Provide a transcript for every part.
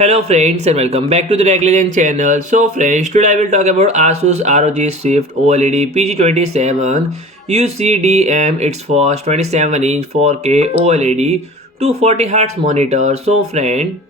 Hello friends and welcome back to the Techlegend channel. So friends, today I will talk about ASUS ROG Swift OLED PG27UCDM. It's first 27-inch 4K OLED 240Hz monitor. So friend,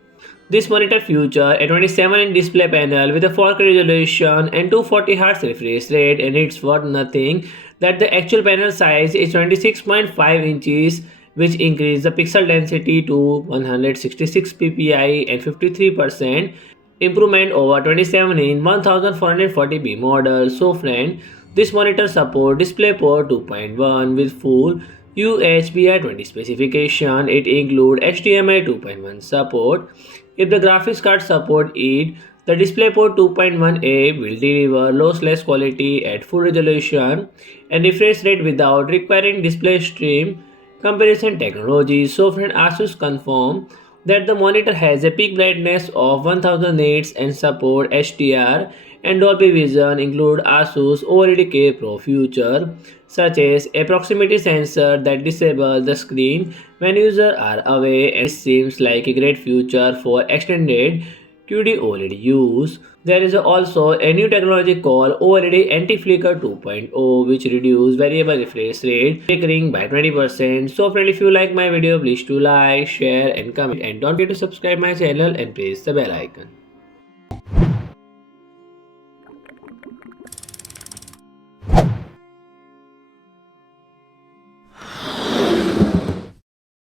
this monitor features a 27-inch display panel with a 4K resolution and 240Hz refresh rate, and it's worth nothing that the actual panel size is 26.5 inches, which increases the pixel density to 166 ppi and 53% improvement over 27 in 1440p model. So friend, this monitor supports DisplayPort 2.1 with full UHBR20 specification. It includes HDMI 2.1 support. If the graphics card support it, the DisplayPort 2.1a will deliver lossless quality at full resolution and refresh rate without requiring display stream comparison technology. So friend, ASUS confirm that the monitor has a peak brightness of 1000 nits and support HDR and Dolby Vision. Include ASUS OLED Pro feature such as a proximity sensor that disable the screen when users are away, and it seems like a great feature for extended QD-OLED use. There is also a new technology called OLED Anti-Flicker 2.0, which reduces variable refresh rate flickering by 20%. So friend, if you like my video, please do like, share and comment, and don't forget to subscribe my channel and press the bell icon.